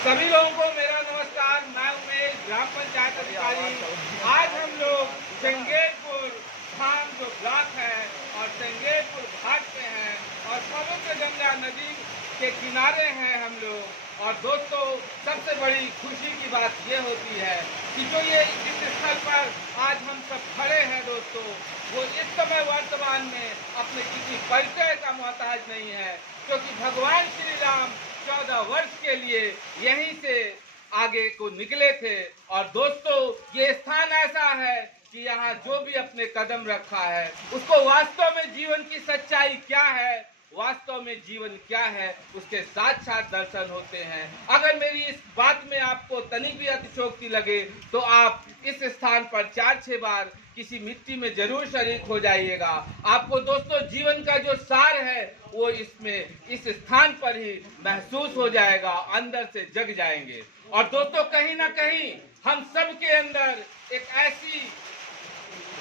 सभी लोगों को मेरा नमस्कार। मैं उमेश, ग्राम पंचायत अधिकारी। आज हम लोग चंगेरपुर थान जो ब्लॉक है और चंगेरपुर घाट पे हैं और पवित्र गंगा नदी के किनारे हैं हम लोग। और दोस्तों, सबसे बड़ी खुशी की बात ये होती है कि जो ये जिस स्थल पर आज हम सब खड़े हैं दोस्तों, वो इस समय वर्तमान में अपने किसी परिचय का मोहताज नहीं है, क्योंकि भगवान श्री राम 14 वर्ष के लिए यहीं से आगे को निकले थे। और दोस्तों, ये स्थान ऐसा है कि यहाँ जो भी अपने कदम रखा है उसको वास्तव में जीवन की सच्चाई क्या है, वास्तव में जीवन क्या है, उसके साक्षात दर्शन होते हैं। अगर मेरी इस बात में आपको तनिक भी अतिशयोक्ति लगे तो आप इस स्थान पर 4-6 बार किसी मिट्टी में जरूर शरीक हो जाइएगा। आपको दोस्तों जीवन का जो सार है वो इसमें इस स्थान पर ही महसूस हो जाएगा, अंदर से जग जाएंगे। और दोस्तों, कहीं ना कहीं हम सब के अंदर एक ऐसी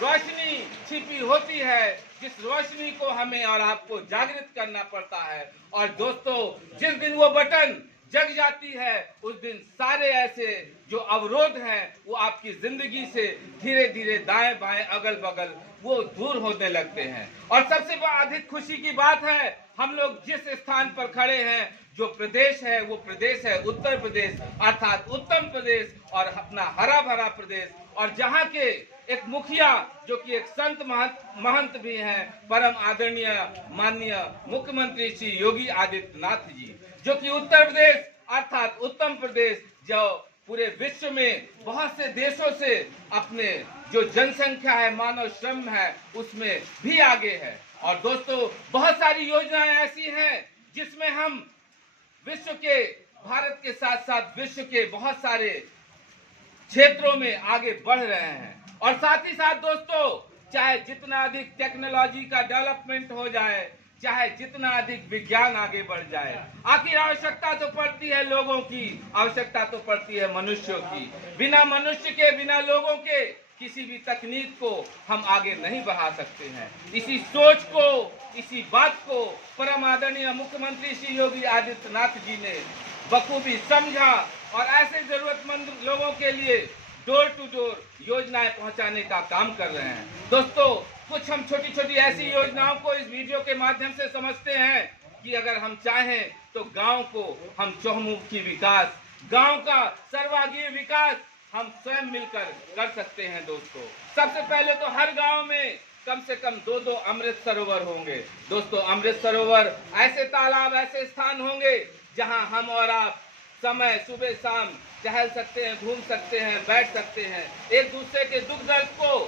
रोशनी छिपी होती है जिस रोशनी को हमें और आपको जागृत करना पड़ता है। और दोस्तों, जिस दिन वो बटन जग जाती है उस दिन सारे ऐसे जो अवरोध हैं वो आपकी जिंदगी से धीरे धीरे दाएं बाएं अगल बगल वो दूर होने लगते हैं। और सबसे अधिक खुशी की बात है, हम लोग जिस स्थान पर खड़े हैं, जो प्रदेश है वो प्रदेश है उत्तर प्रदेश, अर्थात उत्तम प्रदेश और अपना हरा भरा प्रदेश। और जहाँ के एक मुखिया जो कि एक संत महंत भी हैं, परम आदरणीय माननीय मुख्यमंत्री श्री योगी आदित्यनाथ जी, जो कि उत्तर प्रदेश अर्थात उत्तम प्रदेश जो पूरे विश्व में बहुत से देशों से अपने जो जनसंख्या है, मानव श्रम है, उसमें भी आगे है। और दोस्तों, बहुत सारी योजनाएं ऐसी हैं जिसमें हम विश्व के, भारत के साथ साथ विश्व के बहुत सारे क्षेत्रों में आगे बढ़ रहे हैं। और साथ ही साथ दोस्तों, चाहे जितना अधिक टेक्नोलॉजी का डेवलपमेंट हो जाए, चाहे जितना अधिक विज्ञान आगे बढ़ जाए, आखिर आवश्यकता तो पड़ती है लोगों की, आवश्यकता तो पड़ती है मनुष्यों की। बिना मनुष्य के, बिना लोगों के किसी भी तकनीक को हम आगे नहीं बढ़ा सकते हैं। इसी सोच को, इसी बात को परम आदरणीय मुख्यमंत्री श्री योगी आदित्यनाथ जी ने बखूबी समझा और ऐसे जरूरतमंद लोगों के लिए डोर टू डोर योजनाएं पहुंचाने का काम कर रहे हैं। दोस्तों, कुछ हम छोटी छोटी ऐसी योजनाओं को इस वीडियो के माध्यम से समझते हैं कि अगर हम चाहें तो गांव को हम चहुमुखी विकास, गांव का सर्वांगीण विकास हम स्वयं मिलकर कर सकते हैं। दोस्तों, सबसे पहले तो हर गांव में कम से कम 2-2 अमृत सरोवर होंगे। दोस्तों, अमृत सरोवर ऐसे तालाब, ऐसे स्थान होंगे जहां हम और आप समय सुबह शाम टहल सकते हैं, घूम सकते हैं, बैठ सकते हैं, एक दूसरे के दुख दर्द को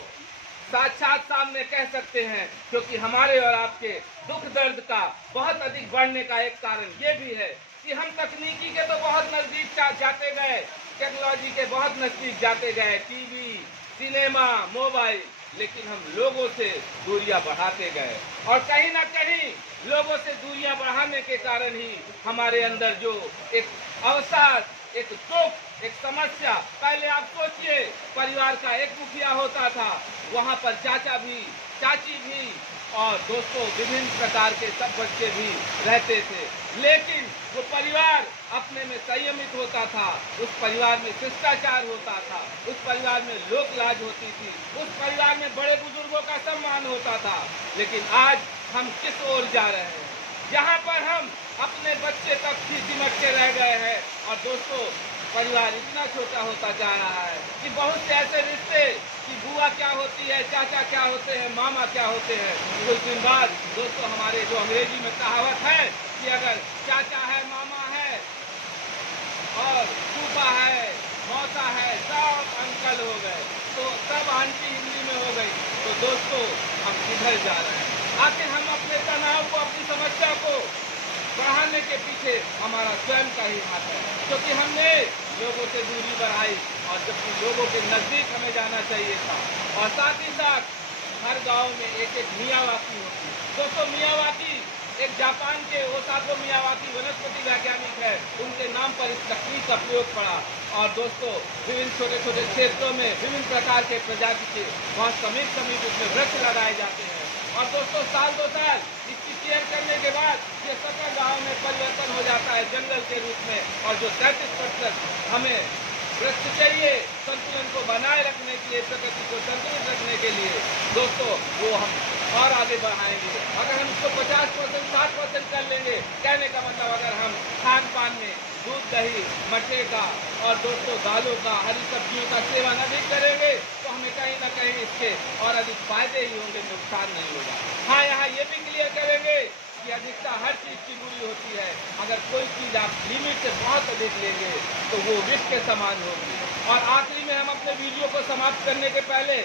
साक्षात सामने कह सकते हैं। क्योंकि हमारे और आपके दुख दर्द का बहुत अधिक बढ़ने का एक कारण ये भी है कि हम तकनीकी के तो बहुत नजदीक जाते गए, टेक्नोलॉजी के बहुत नजदीक जाते गए, टीवी, सिनेमा, मोबाइल, लेकिन हम लोगों से दूरियां बढ़ाते गए। और कहीं ना कहीं लोगों से दूरियां बढ़ाने के कारण ही हमारे अंदर जो एक अवसाद, एक दुख, एक समस्या, पहले आप सोचिए परिवार का एक मुखिया होता था, वहां पर चाचा भी, चाची भी और दोस्तों विभिन्न प्रकार के सब बच्चे भी रहते थे। लेकिन वो परिवार अपने में संयमित होता था, उस परिवार में शिष्टाचार होता था, उस परिवार में लोक लाज होती थी, उस परिवार में बड़े बुजुर्गों का सम्मान होता था। लेकिन आज हम किस ओर जा रहे हैं, जहाँ पर हम अपने बच्चे तक ही सिमटते रह गए हैं। और दोस्तों, परिवार इतना छोटा होता जा रहा है कि बहुत से ऐसे रिश्ते कि बुआ क्या होती है, चाचा क्या होते हैं, मामा क्या होते हैं। कुछ दिन बाद दोस्तों, हमारे जो अंग्रेजी में कहावत है कि अगर चाचा है, मामा है और फूफा है, मौसा है, सब अंकल हो गए, तो सब आंटी हिंदी में हो गई, तो दोस्तों हम किधर जा रहे हैं? आखिर हम अपने तनाव को, अपनी समस्या को बढ़ाने के पीछे हमारा स्वयं का ही हाथ है, क्योंकि हमने लोगों से दूरी बढ़ाई और जबकि लोगों के नजदीक हमें जाना चाहिए था। और साथ ही साथ हर गांव में एक एक मियावाकी होती। दोस्तों, मियावाकी एक जापान के ओसाको मियावाकी वनस्पति वैज्ञानिक है, उनके नाम पर इस तकनीक का प्रयोग पड़ा। और दोस्तों, विभिन्न छोटे छोटे क्षेत्रों में विभिन्न प्रकार के प्रजाति के बहुत समीप उसमें वृक्ष लगाए जाते हैं। और दोस्तों, साल 2 साल इसकी केयर करने के बाद ये सबका गाँव में परिवर्तन हो जाता है जंगल के रूप में। और जो 33% हमें वृक्ष चाहिए संतुलन को बनाए रखने के लिए, प्रकृति को संतुलित रखने के लिए दोस्तों, वो हम और आगे बढ़ाएंगे। अगर हम इसको 50% 60% कर लेंगे, कहने का मतलब अगर हम खान पान में दूध दही मट्ठे का और दोस्तों दालों का हरी सब्जियों का सेवन अधिक करेंगे तो हमें कहीं ना कहीं इसके और अधिक फायदे ही होंगे, नुकसान नहीं होगा। हाँ, यहाँ ये भी क्लियर करेंगे कि अधिकता हर चीज़ की बुरी होती है। अगर कोई चीज़ आप लिमिट से बहुत अधिक लेंगे तो वो विष के समान होगी। और आखिरी में हम अपने वीडियो को समाप्त करने के पहले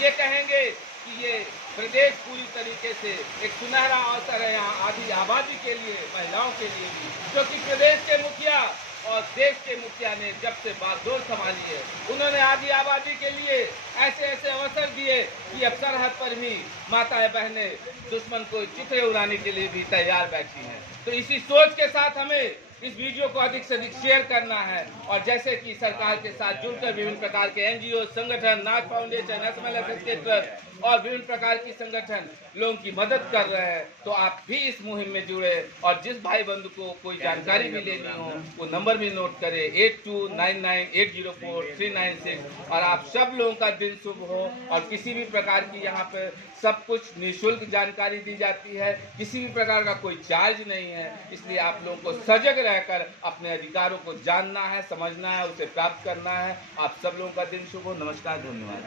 ये कहेंगे कि ये प्रदेश पूरी तरीके से एक सुनहरा अवसर है यहाँ आधी आबादी के लिए, महिलाओं के लिए भी, क्योंकि प्रदेश के मुखिया और देश के मुखिया ने जब से बागडोर संभाली है, उन्होंने आधी आबादी के लिए ऐसे ऐसे अवसर दिए कि अब सरहद पर भी माताएं बहनें दुश्मन को चित्रे उड़ाने के लिए भी तैयार बैठी हैं। तो इसी सोच के साथ हमें इस वीडियो को अधिक से अधिक शेयर करना है। और जैसे कि सरकार के साथ जुड़कर विभिन्न प्रकार के NGO संगठन, नाथ फाउंडेशन, एसएमएल और विभिन्न प्रकार की संगठन लोगों की मदद कर रहे हैं, तो आप भी इस मुहिम में जुड़े। और जिस भाई बंधु को कोई जानकारी भी लेनी हो वो नंबर भी नोट करें 8299804396। और आप सब लोगों का दिन शुभ हो। और किसी भी प्रकार की यहाँ पे सब कुछ निःशुल्क जानकारी दी जाती है, किसी भी प्रकार का कोई चार्ज नहीं है। इसलिए आप लोगों को सजग रहकर अपने अधिकारों को जानना है, समझना है, उसे प्राप्त करना है। आप सब लोगों का दिन शुभ हो। नमस्कार, धन्यवाद।